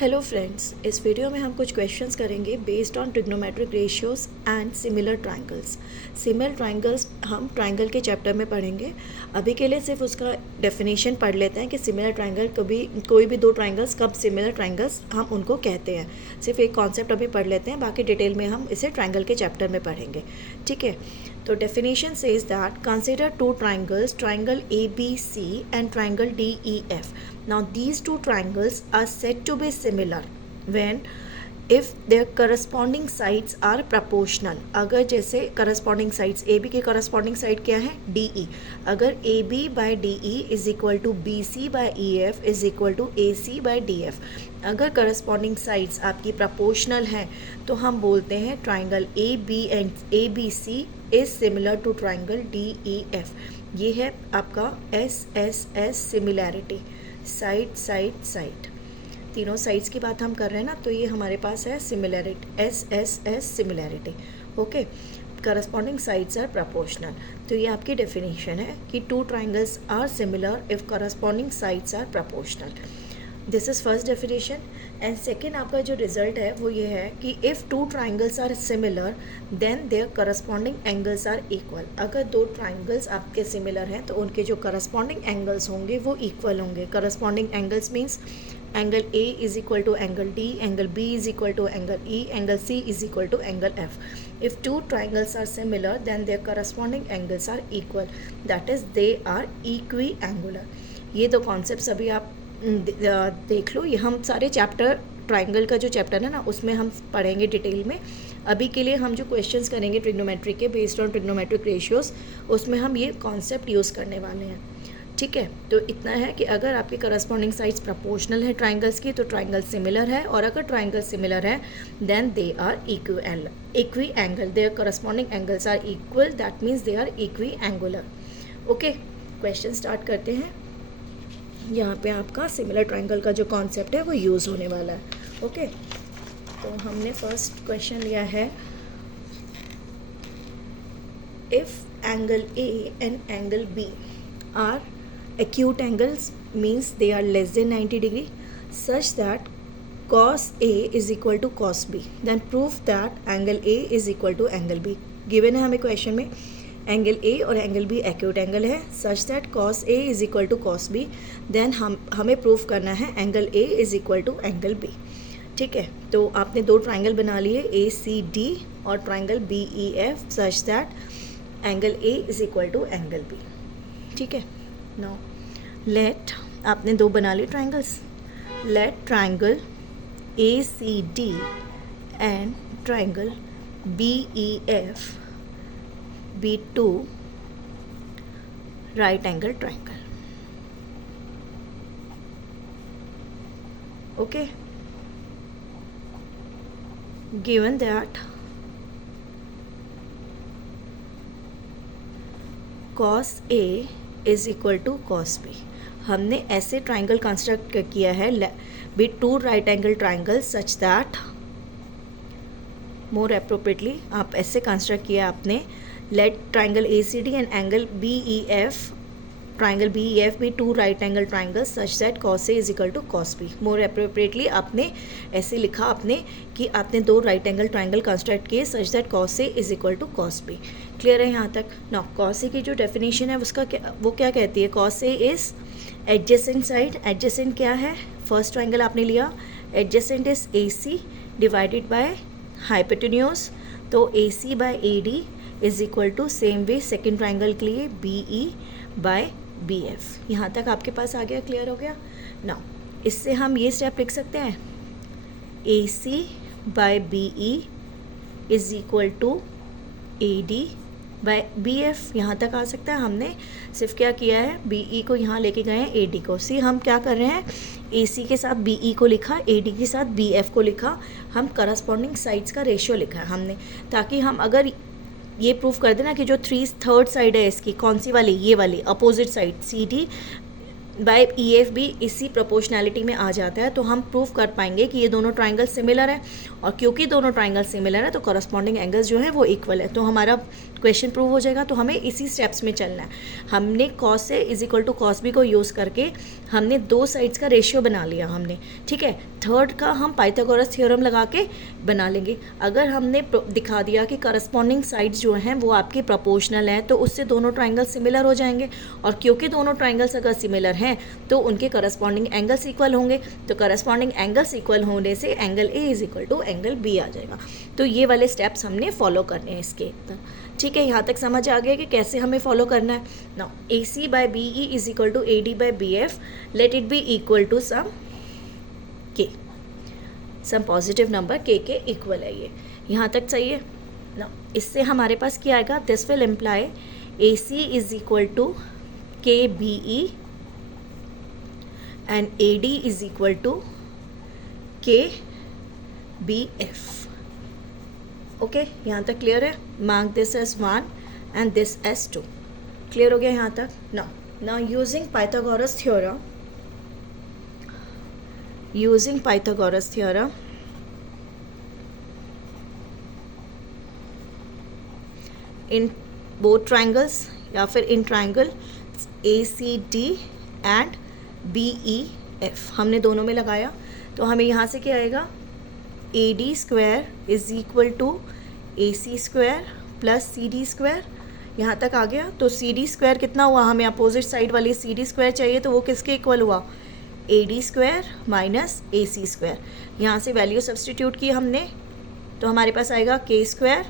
Hello friends, इस video में हम कुछ क्वेश्चंस करेंगे based on trigonometric ratios and similar triangles. Similar triangles हम ट्रायंगल के चैप्टर में पढ़ेंगे। अभी के लिए सिर्फ उसका डेफिनेशन पढ़ लेते हैं कि सिमिलर ट्रायंगल कभी कोई भी दो ट्रायंगल्स कब सिमिलर ट्रायंगल्स हम उनको कहते हैं। सिर्फ एक कॉन्सेप्ट अभी पढ़ लेते हैं, बाकी डिटेल में हम इसे ट्रायंगल के चैप्टर में पढ़ेंगे। ठीक है, तो definition says that consider two triangles, triangle ABC and triangle DEF. Now these two triangles are said to be similar when if their corresponding sides are proportional. अगर जैसे corresponding sides AB की corresponding side क्या है DE, अगर AB by DE is equal to BC by EF is equal to AC by DF, अगर corresponding sides आपकी proportional हैं तो हम बोलते हैं triangle AB and ABC is similar to triangle DEF. ये है आपका SSS similarity, side side side, तीनों साइड्स की बात हम कर रहे हैं ना, तो ये हमारे पास है similarity, SSS similarity. Okay, corresponding sides are proportional. तो ये आपकी डेफिनेशन है कि two triangles are similar if corresponding sides are proportional. This is first definition. And second आपका जो रिजल्ट है वो ये है कि if two triangles are similar then their corresponding angles are equal. अगर दो ट्राइंगल्स आपके सिमिलर हैं तो उनके जो करस्पॉन्डिंग एंगल्स होंगे वो इक्वल होंगे। Corresponding angles means angle A is equal to angle D, angle B is equal to angle E, angle C is equal to angle F. If two triangles are similar then their corresponding angles are equal, that is they are equiangular. ये दो concepts अभी आप देख लो। ये हम सारे chapter triangle का जो चैप्टर है ना उसमें हम पढ़ेंगे डिटेल में। अभी के लिए हम जो क्वेश्चंस करेंगे ट्रिग्नोमेट्री के बेस्ड ऑन ट्रिग्नोमेट्रिक रेशियोज, उसमें हम ये कॉन्सेप्ट यूज़ करने वाले हैं। ठीक है, तो इतना है कि अगर आपके करस्पॉन्डिंग साइड्स प्रपोर्शनल है ट्राइंगल्स की तो ट्राइंगल सिमिलर है, और अगर ट्राइंगल सिमिलर है then they are equi angle, their corresponding angles are equal, that means they are equiangular. Okay, question start करते हैं। यहाँ पे आपका सिमिलर ट्राइंगल का जो कॉन्सेप्ट है वो यूज़ होने वाला है। ओके, तो हमने फर्स्ट क्वेश्चन लिया है, if angle A and angle B are acute angles, means they are less than 90 degree, such that cos A is equal to cos B, then prove that angle A is equal to angle B. given है हमें question में angle A और angle B acute angle है, such that cos A is equal to cos B, then हमें proof करना है angle A is equal to angle B. ठीक है, तो आपने दो ट्राइंगल बना लिए ACD और triangle BEF, such that angle A is equal to angle B. ठीक है, नाउ लेट, आपने दो बना लिए triangles, let triangle ACD and triangle BEF be two right angle triangle. Okay, given that cos A is equal to cos B, हमने ऐसे triangle construct किया है be two right angle triangle such that, more appropriately आप ऐसे construct किया आपने, let triangle ACD and angle BEF, triangle BEF भी two right angle triangle such that cos A is equal to cos B। More appropriately आपने ऐसे लिखा आपने कि आपने दो राइट एंगल ट्राइंगल कंस्ट्रक्ट किए such that cos A is equal to cos B। Clear है यहाँ तक? ना cos A की जो डेफिनेशन है उसका वो क्या कहती है, cos A is adjacent side. Adjacent क्या है, फर्स्ट ट्राइंगल आपने लिया, adjacent is AC divided by hypotenuse, तो AC by AD is equal to same way second triangle के लिए BE बाय BF। यहाँ तक आपके पास आ गया, क्लियर हो गया? नाउ इससे हम ये स्टेप लिख सकते हैं, AC by BE is equal to AD by BF। यहाँ तक आ सकता है। हमने सिर्फ क्या किया है, BE को यहाँ लेके गए हैं AD को। सी हम क्या कर रहे हैं, AC के साथ BE को लिखा, AD के साथ BF को लिखा, हम करस्पॉन्डिंग साइड्स का रेशियो लिखा है हमने, ताकि हम अगर ये प्रूफ कर देना कि जो थर्ड साइड है इसकी कौन सी वाली, ये वाली opposite side CD by EF भी इसी प्रोपोर्शनैलिटी में आ जाता है, तो हम प्रूव कर पाएंगे कि ये दोनों ट्राइंगल सिमिलर है, और क्योंकि दोनों ट्राइंगल सिमिलर है तो कॉरस्पॉन्डिंग एंगल्स जो है वो इक्वल है, तो हमारा क्वेश्चन प्रूव हो जाएगा। तो हमें इसी स्टेप्स में चलना है। हमने कॉस से is equal to cos B को यूज़ करके हमने दो साइड्स का रेशियो बना लिया हमने, ठीक है। थर्ड का हम पाइथागोरस थ्योरम लगा के बना लेंगे। अगर हमने दिखा दिया कि करस्पॉन्डिंग साइड्स जो हैं वो आपके प्रोपोर्शनल हैं, तो उससे दोनों ट्राइंगल सिमिलर हो जाएंगे, और क्योंकि दोनों ट्राइंगल्स अगर सिमिलर हैं तो उनके करस्पॉन्डिंग एंगल्स इक्वल होंगे, तो करस्पॉन्डिंग एंगल्स इक्वल होने से angle A is equal to angle B आ जाएगा। तो ये वाले स्टेप्स हमने फॉलो करने हैं इसके, ठीक है। यहाँ तक समझ आ गया कि कैसे हमें फॉलो करना है। Now A C by B E is equal to A D by B F, let it be equal to some K, some positive number के इक्वल है ये। यहाँ तक सही है ना। इससे हमारे पास क्या आएगा, this will imply A C is equal to K B E and A D is equal to K B F. Okay, यहाँ तक क्लियर है। Mark this as 1 and this as 2। Clear हो गया यहाँ तक। Now using Pythagoras theorem, in both triangles या फिर in triangle A C D and B E F, हमने दोनों में लगाया, तो हमें यहाँ से क्या आएगा, A D square is equal to A C square plus C D square. यहाँ तक आ गया। तो सी डी स्क्वायर कितना हुआ, हमें अपोजिट साइड वाली सी डी स्क्वायर चाहिए, तो वो किसके इक्वल हुआ, A D square minus A C square. यहाँ से वैल्यू सब्सटीट्यूट की हमने, तो हमारे पास आएगा के स्क्वायर,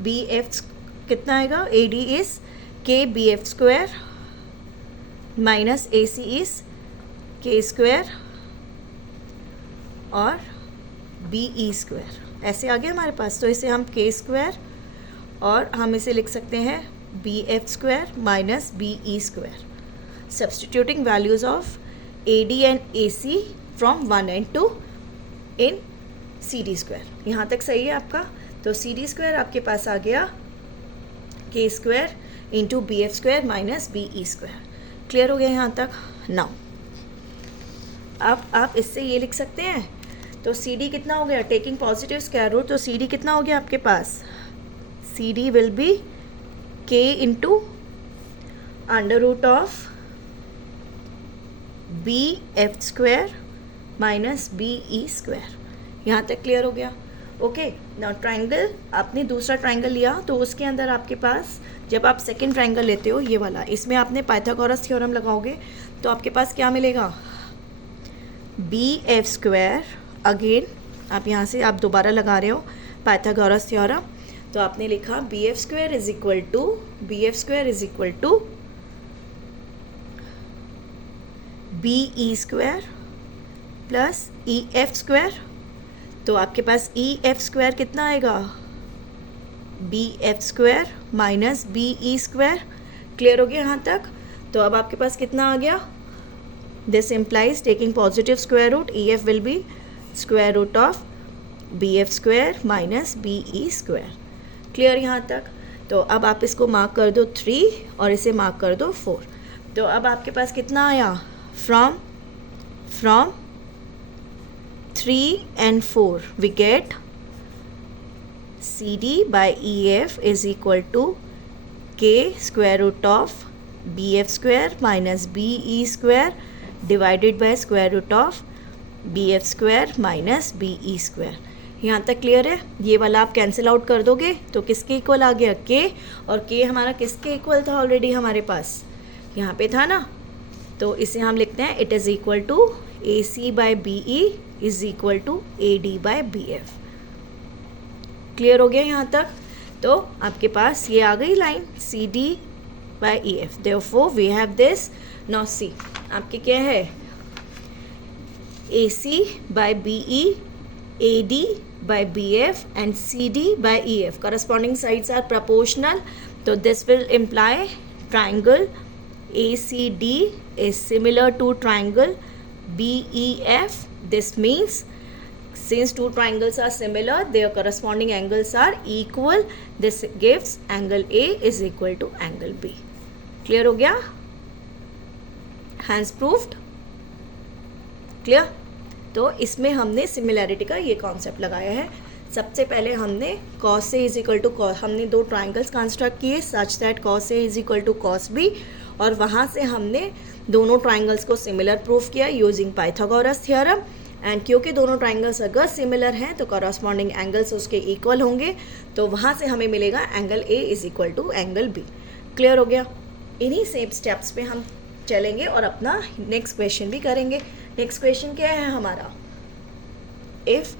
बी एफ कितना आएगा, A D is K B F square minus A C is K square और बी ई स्क्वायर। ऐसे आ गया हमारे पास। तो इसे हम के स्क्वायर और हम इसे लिख सकते हैं B F square minus B E square, substituting values of A D and A C from 1 and 2 in C D square. यहाँ तक सही है आपका। तो सी डी स्क्वायर आपके पास आ गया K square into B F square minus B E square. Clear हो गया यहाँ तक। नाउ अब आप इससे ये लिख सकते हैं, तो सी डी कितना हो गया, टेकिंग पॉजिटिव स्क्वायर रूट, तो सी डी कितना हो गया आपके पास, C D will be K into under root of B F square minus B E square. यहाँ तक क्लियर हो गया। ओके, नाउ ट्राइंगल, आपने दूसरा ट्राइंगल लिया, तो उसके अंदर आपके पास जब आप सेकेंड ट्राइंगल लेते हो ये वाला, इसमें आपने पाइथागोरस थ्योरम लगाओगे, तो आपके पास क्या मिलेगा, बी एफ स्क्वायर, अगेन आप यहाँ से आप दोबारा लगा रहे हो पाइथागोरस थ्योरम, तो आपने लिखा B F square is equal to B E square plus E F square. तो आपके पास ई एफ स्क्वायर कितना आएगा, B F square minus B E square. Clear हो गया यहाँ तक। तो अब आपके पास कितना आ गया, this implies taking positive square root, EF will be square root of BF square minus BE square। Clear यहाँ तक। तो अब आप इसको मार्क कर दो 3 और इसे मार्क कर दो 4। तो अब आपके पास कितना आया, from 3 and 4 we get CD by EF is equal to K square root of BF square minus BE square divided by square root of B F square minus B E square. यहाँ तक clear है। ये वाला आप cancel out कर दोगे तो किसके इक्वल आ गया, के, और के हमारा किसके इक्वल था, ऑलरेडी हमारे पास यहाँ पे था ना। तो इसे हम लिखते हैं it is equal to A C by B E is equal to A D by B F. Clear हो गया यहाँ तक। तो आपके पास ये आ गई line C D by E F. Therefore we have this. Now see आपके क्या है, A C by B E, A D by B F and C D by E F. Corresponding sides are proportional, तो दिस विल imply triangle ACD is similar to triangle BEF. This means since two triangles are similar, their corresponding angles are equal. This gives angle A is equal to angle B. Clear हो गया? Hands proofed? Clear? तो इसमें हमने similarity का ये concept लगाया है। सबसे पहले हमने cos A is equal to cos, हमने दो ट्राइंगल्स कंस्ट्रक्ट किए such that cos A is equal to cos B, और वहाँ से हमने दोनों ट्राइंगल्स को सिमिलर प्रूफ किया यूजिंग पाइथागोरस थ्योरम। एंड क्योंकि दोनों ट्राइंगल्स अगर सिमिलर हैं तो करस्पॉन्डिंग एंगल्स उसके इक्वल होंगे, तो वहाँ से हमें मिलेगा angle A is equal to angle B. Clear हो गया? इन्हीं सेम स्टेप्स पे हम चलेंगे और अपना नेक्स्ट क्वेश्चन भी करेंगे। नेक्स्ट क्वेश्चन क्या है हमारा? If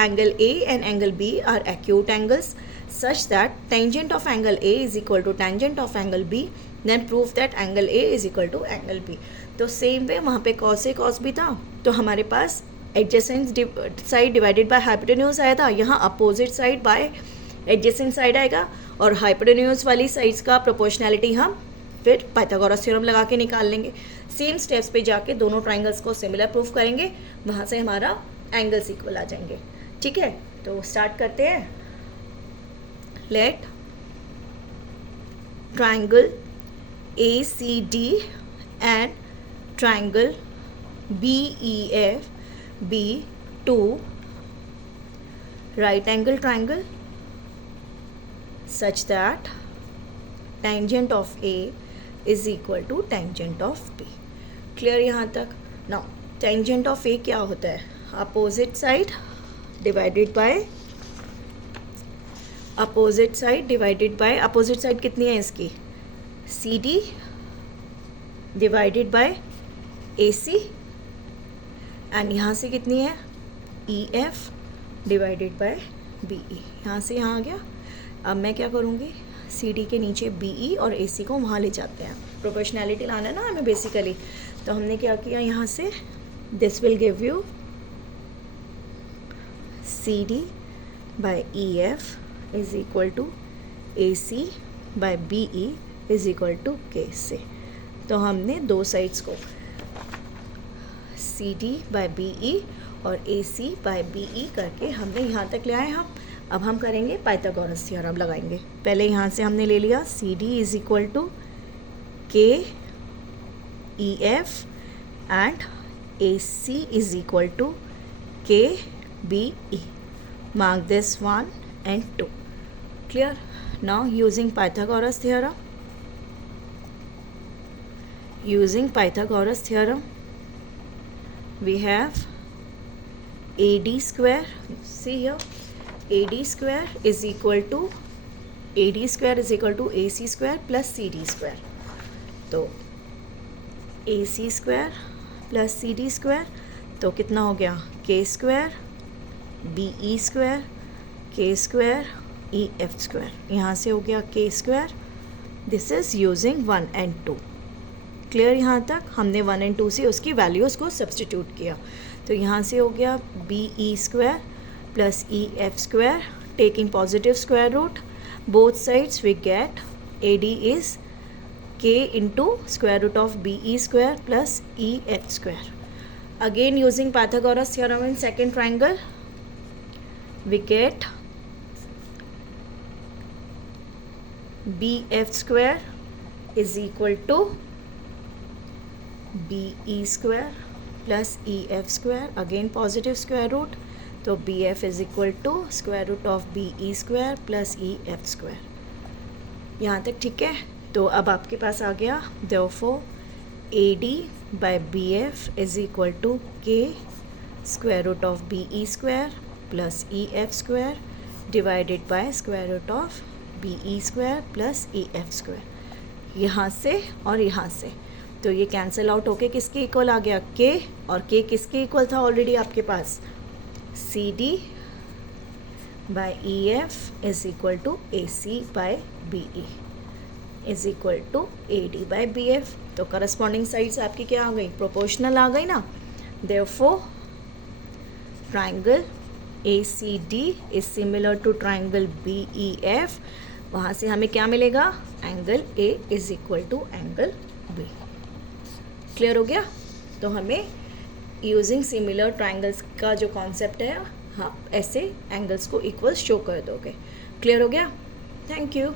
angle A and angle B are acute angles such that tangent of angle A is equal to tangent of angle B, then prove that angle A is equal to angle B। तो same way वहाँ पे cos A cos B था, तो हमारे पास adjacent side divided by hypotenuse आया था, यहाँ opposite side by adjacent side आएगा, और हाइपोटेन्यूज वाली साइड्स का प्रोपोर्शनैलिटी हम फिर पाइथागोरस थ्योरम लगा के निकाल लेंगे। सेम स्टेप्स पे जाके दोनों ट्राइंगल्स को सिमिलर प्रूफ करेंगे, वहाँ से हमारा एंगल्स इक्वल आ जाएंगे। ठीक है, तो स्टार्ट करते हैं। Let triangle A C D and triangle B E F be two right angle triangle such that tangent of A is equal to tangent of B. Clear यहाँ तक? नाउ टेंजेंट ऑफ ए क्या होता है? Opposite side divided by opposite side divided by opposite side कितनी है इसकी? C D divided by A C, and यहाँ से कितनी है? E F divided by B ई। यहाँ से यहाँ आ गया। अब मैं क्या करूँगी? सी डी के नीचे बी ई और ए सी को वहाँ ले जाते हैं, प्रोपोर्शनैलिटी लाना है ना हमें बेसिकली। तो हमने क्या किया, यहाँ से this will give you C D by E F is equal to A C by B E is equal to K से। तो हमने दो साइड्स को C D by B E और ए सी बाई बी ई करके हमने यहाँ तक ले आए हम। अब हम करेंगे पाइथागोरस थ्योरम लगाएंगे। पहले यहाँ से हमने ले लिया C D is equal to K E F and A C is equal to K B E. Mark this 1 and 2. Clear? Now using Pythagoras theorem, we have AD square. See here, AD square is equal to AC square plus CD square. तो AC square plus CD square तो कितना हो गया? K square B E square K square E F square. यहाँ से हो गया K square. This is using 1 and 2। Clear? यहाँ तक हमने 1 and 2 से उसकी वैल्यूज़ को सब्सटीट्यूट किया। तो यहाँ से हो गया B E square plus E F square, taking positive square root both sides we get A D is K into square root of B E square plus E F square. Again using Pythagoras theorem in second triangle we get bf square is equal to be square plus ef square, again positive square root, तो bf is equal to square root of be square plus ef square। यहाँ तक ठीक है? तो अब आपके पास आ गया therefore AD by BF is equal to K square root of BE square plus EF square divided by square root of BE square plus EF square। यहाँ से और यहाँ से तो ये कैंसिल आउट होके किसके इक्वल आ गया? K, और K किसके इक्वल था ऑलरेडी आपके पास? CD by EF is equal to AC by BE is equal to AD by BF। तो करस्पॉन्डिंग साइड्स आपकी क्या आ गई? प्रोपोर्शनल आ गई ना। Therefore triangle ACD is similar to triangle BEF। वहाँ से हमें क्या मिलेगा? Angle A is equal to angle B। Clear हो गया? तो हमें यूजिंग सिमिलर ट्राइंगल्स का जो कॉन्सेप्ट है, हाँ ऐसे एंगल्स को इक्वल शो कर दोगे। क्लियर हो गया? Thank you.